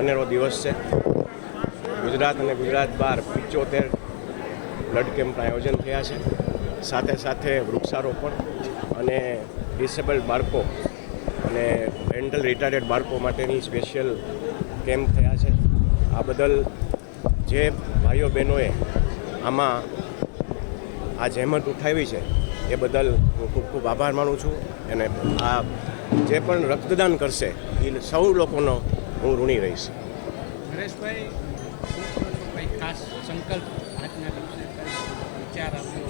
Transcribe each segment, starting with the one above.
અનેરો દિવસ છે. ગુજરાત અને ગુજરાત બહાર 75 બ્લડ કેમ્પના આયોજન થયા છે. સાથે સાથે વૃક્ષારોપણ અને ડિસેબલ્ડ બાળકો અને મેન્ટલ રિટાયર્ડ બાળકો માટેની સ્પેશિયલ કેમ્પ થયા છે. આ બદલ જે ભાઈઓ બહેનોએ આમાં આ જહેમત ઉઠાવી છે એ બદલ હું ખૂબ ખૂબ આભાર માનું છું. અને આ જે પણ રક્તદાન કરશે એ સૌ લોકોનો હું ઋણી રહીશ. નરેશભાઈ, ખાસ સંકલ્પ આજના દિવસે વિચાર આવ્યો?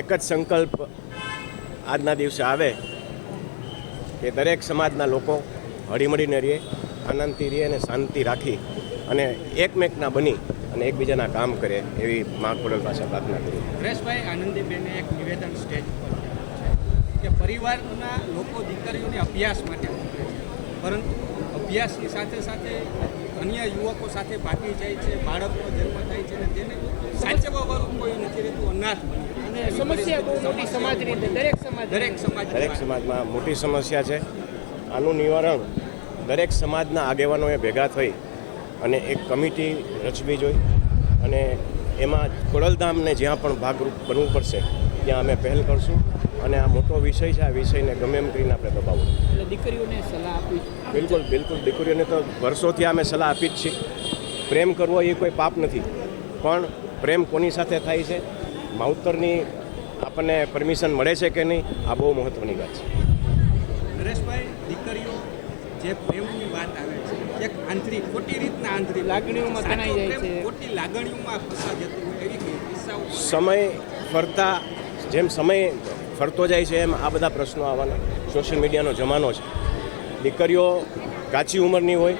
એક જ સંકલ્પ આજના દિવસે આવે કે દરેક સમાજના લોકો હળીમળીને રહે, આનંદથી રહે અને શાંતિ રાખી અને એકમેકના બની અને એકબીજાના કામ કરે એવી મા ખોડલ પાસે પ્રાર્થના કરી. નરેશભાઈ, આનંદીબેને એક નિવેદન સ્ટેજ પર કે પરિવારના લોકો દીકરીઓને અભ્યાસ માટે મોકલે છે, પરંતુ અભ્યાસની સાથે સાથે અન્ય યુવકો સાથે ભાગી જાય છે, બાળકનો જન્મ થાય છે અને તેને સાચવવાવાળું કોઈ નથી રહેતું, અનાથ બને. અને સમસ્યા બહુ મોટી સમાજની દરેક સમાજમાં મોટી સમસ્યા છે. આનું નિવારણ દરેક સમાજના આગેવાનોએ ભેગા થઈ અને એક કમિટી રચવી જોઈએ અને એમાં ખોડલધામને જ્યાં પણ ભાગરૂપ બનવું પડશે ત્યાં અમે પહેલ કરશું. અને આ મોટો વિષય છે, આ વિષયને ગમે એમ કરીને આપણે દબાવવું. એટલે દીકરીઓને સલાહ આપી? બિલકુલ દીકરીઓને તો વર્ષોથી અમે સલાહ આપી જ છીએ. પ્રેમ કરવો એ કોઈ પાપ નથી, પણ પ્રેમ કોની સાથે થાય છે, માવતરની આપણને પરમિશન મળે છે કે નહીં, આ બહુ મહત્ત્વની વાત છે. નરેશભાઈ, દીકરીઓ જે પ્રેમની વાત આવે છે એક આંતરિક ખોટી રીતના આંતરિક લાગણીઓમાં તણાઈ જાય છે, ખોટી લાગણીઓમાં ફસા જતું હોય એવી કિસ્સાઓ જેમ સમય ફરતો જાય છે એમ આ બધા પ્રશ્નો આવવાના. સોશિયલ મીડિયાનો જમાનો છે. દીકરીઓ કાચી ઉંમરની હોય,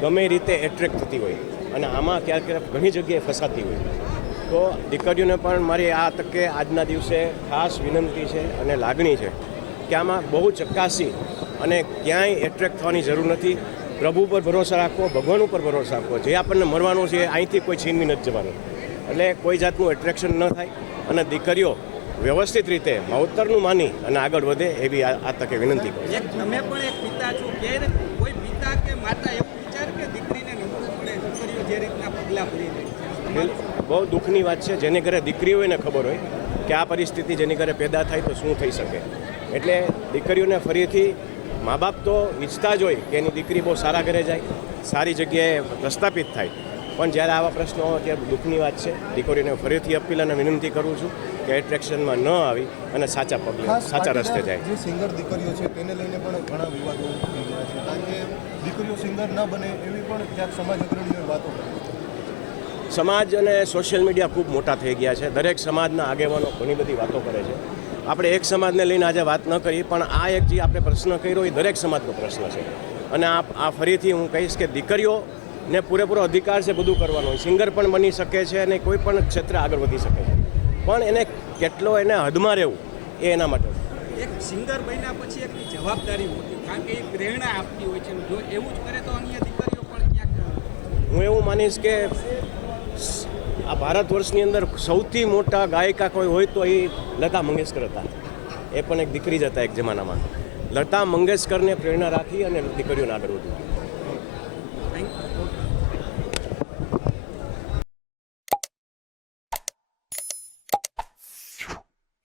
ગમે રીતે એટ્રેક્ટ થતી હોય અને આમાં ક્યાંક ઘણી જગ્યાએ ફસાતી હોય. તો દીકરીઓને પણ મારી આ તકે આજના દિવસે ખાસ વિનંતી છે અને લાગણી છે કે આમાં બહુ ચકાસી અને ક્યાંય એટ્રેક્ટ થવાની જરૂર નથી. પ્રભુ પર ભરોસો રાખવો, ભગવાન ઉપર ભરોસો રાખવો. જે આપણને મળવાનું છે અહીંથી કોઈ છીનવી નથી જવાનું. એટલે કોઈ જાતનું એટ્રેક્શન ન થાય અને દીકરીઓ વ્યવસ્થિત રીતે માવતરનું માની અને આગળ વધે એવી આ તકે વિનંતી કરું. તમે પણ એક પિતા છો, કે કોઈ પિતા કે માતા એવું વિચાર કે દીકરીને નમવું પડે, દીકરીઓ જે રીતના પગલાં ભરી રહી છે? બહુ દુઃખની વાત છે. જેની ઘરે દીકરી હોય ને ખબર હોય કે આ પરિસ્થિતિ જેની ઘરે પેદા થાય તો શું થઈ શકે. એટલે દીકરીઓને ફરીથી મા બાપ તો ઈચ્છતા જ હોય કે એની દીકરી બહુ સારા ઘરે જાય, સારી જગ્યાએ પ્રસ્થાપિત થાય, પણ જ્યારે આવા પ્રશ્નો હોય ત્યારે દુઃખની વાત છે. દીકરીઓને ફરીથી અપીલ અને વિનંતી કરું છું કે એટ્રેક્શનમાં ન આવી અને સાચા પગલે સાચા રસ્તે જાય. જે સિંગર દીકરીઓ છે તેને લઈને પણ ઘણા વિવાદો થઈ ગયા છે, કારણ કે દીકરીઓ સિંગર ન બને એવી પણ ક્યાંક સમાજ અગ્રણીઓએ વાતો કરી. સમાજ અને સોશિયલ મીડિયા ખૂબ મોટા થઈ ગયા છે. દરેક સમાજના આગેવાનો ઘણી બધી વાતો કરે છે. આપણે એક સમાજને લઈને આજે વાત ન કરી, પણ આ એક જે આપણે પ્રશ્ન કર્યો એ દરેક સમાજનો પ્રશ્ન છે. અને આ ફરીથી હું કહીશ કે દીકરીઓને પૂરેપૂરો અધિકાર છે બધું કરવાનો. સિંગર પણ બની શકે છે અને કોઈ પણ ક્ષેત્રે આગળ વધી શકે છે, પણ એને કેટલો એને હદમાં રહેવું એ એના માટે. એક સિંગર બન્યા પછી એક જવાબદારી હોતી, કારણ કે એ પ્રેરણા આપતી હોય છે. જો એવું જ કરે તો અન્ય દીકરીઓ પણ ક્યાંક. હું એવું માનીશ કે આ ભારત વર્ષની અંદર સૌથી મોટા ગાયિકા કોઈ હોય તો એ લતા મંગેશકર હતા. એ પણ એક દીકરી જ હતા એક જમાનામાં. લતા મંગેશકરને પ્રેરણા રાખી અને દીકરીઓને આગળ વધ્યું.